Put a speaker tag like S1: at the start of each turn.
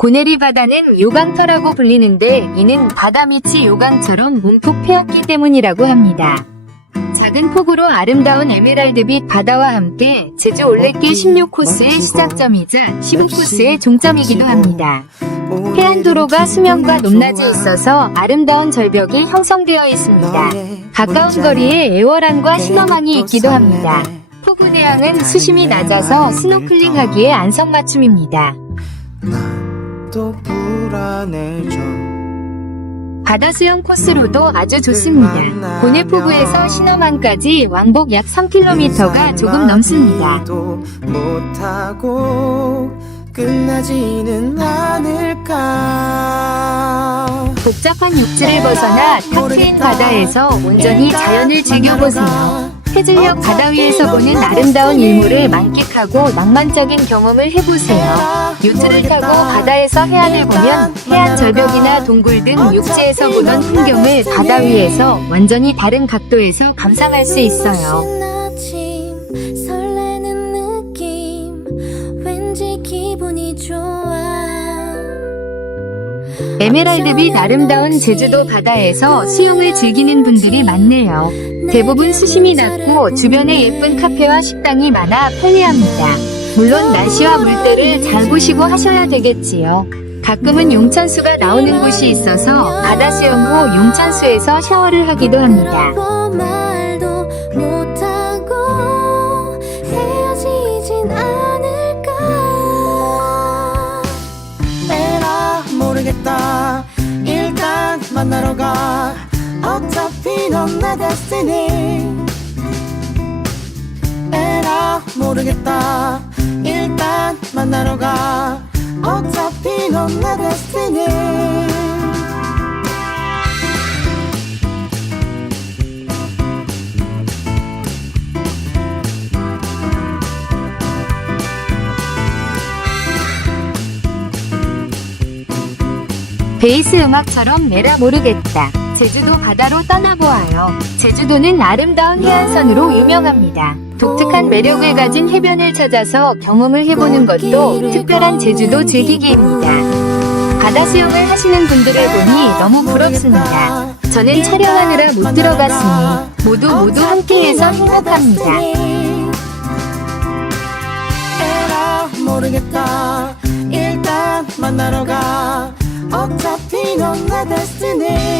S1: 고내리 바다는 요강터라고 불리는데 이는 바다 밑이 요강처럼 움푹 패였기 때문이라고 합니다. 작은 폭우로 아름다운 에메랄드빛 바다와 함께 제주 올레길 16코스의 시작점이자 15코스의 종점이기도 합니다. 해안도로가 수면과 높낮이 있어서 아름다운 절벽이 형성되어 있습니다. 가까운 거리에 애월항과 신어망이 있기도 합니다. 포구대항은 수심이 낮아서 스노클링하기에 안성맞춤입니다.
S2: 또 불안해져
S1: 바다 수영 코스로도 아주 좋습니다. 고내포구에서 신어망까지 왕복 약 3km가 조금 넘습니다.
S2: 못하고 끝나지는 않을까
S1: 복잡한 육지를 벗어나 탁 트인 바다에서 온전히 자연을 즐겨보세요. 해질녘 바다 위에서 보는 아름다운 일몰을 만끽하고 낭만적인 경험을 해보세요. 요트를 타고 바다에서 해안을 보면 해안 절벽이나 동굴 등 육지에서 보던 풍경을 바다 위에서 완전히 다른 각도에서 감상할 수 있어요. 에메랄드빛 아름다운 제주도 바다에서 수영을 즐기는 분들이 많네요. 대부분 수심이 낮고 주변에 예쁜 카페와 식당이 많아 편리합니다. 물론 날씨와 물때를 잘 보시고 하셔야 되겠지요. 가끔은 용천수가 나오는 곳이 있어서 바다 수영 후 용천수에서 샤워를 하기도 합니다.
S2: 모르겠다 일단 만나러 가 넌내 데스티니. 에라 모르겠다. 일단 만나러 가. 어차피 넌내 데스티니.
S1: 베이스 음악처럼 내라 모르겠다. 제주도 바다로 떠나보아요. 제주도는 아름다운 해안선으로 유명합니다. 독특한 매력을 가진 해변을 찾아서 경험을 해보는 것도 특별한 제주도 즐기기입니다. 바다 수영을 하시는 분들을 보니 너무 부럽습니다. 저는 촬영하느라 못 들어갔으니 모두 모두 함께해서 행복합니다.
S2: 모르겠다 일단 만나러 가 어차피 넌내 데스티니